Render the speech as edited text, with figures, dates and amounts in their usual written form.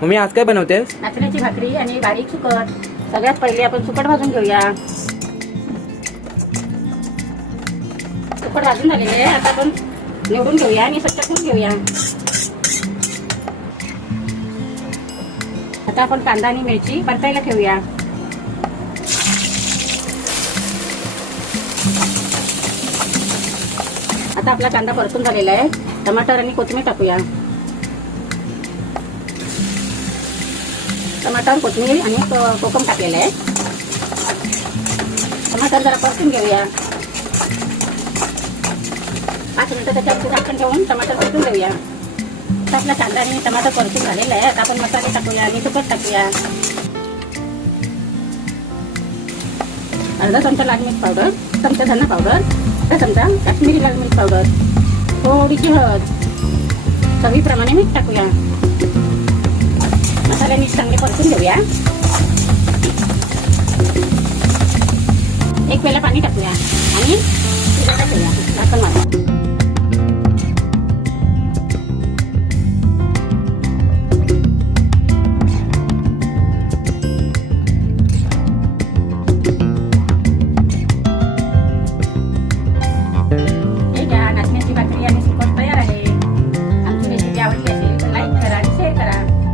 Mummy आज काय बनवतेस? नाचण्याची भाकरी आणि बारीक सुकट. सगळ्यात पहिले आपण सुकट भाजून घेऊया. सुकट भाजून झालेले आहे. आता आपण निवडून घेऊया आणि स्वच्छ करून घेऊया. आता आपण कांदा आणि मिरची परतायला ठेवूया. आता आपला कांदा परतून झालेला आहे. टमाटर आणि कोथिंबीर टाकूया. टमाटर, कोथिंबीर आणि कोकम टाकलेलं आहे. टमाटर जरा परतून घेऊया. 5 मिनिटं त्याच्यावर झाकण ठेवून टमाटर परतून घेऊया. आता आपला कांदा आणि टमाटर परतून झालेला आहे. आता आपण मसाले टाकूया आणि तिखट टाकूया. अर्धा चमचा लाल मिरच पावडर, चमचा धना पावडर, अर्धा चमचा काश्मीरी लाल मिरच पावडर, थोडीशी हळद, चवीप्रमाणे मीठ टाकूया. मसाले मीठ चांगले परतून घेऊया. 1 पेला पाणी टाकूया आणि झाकण मारूया.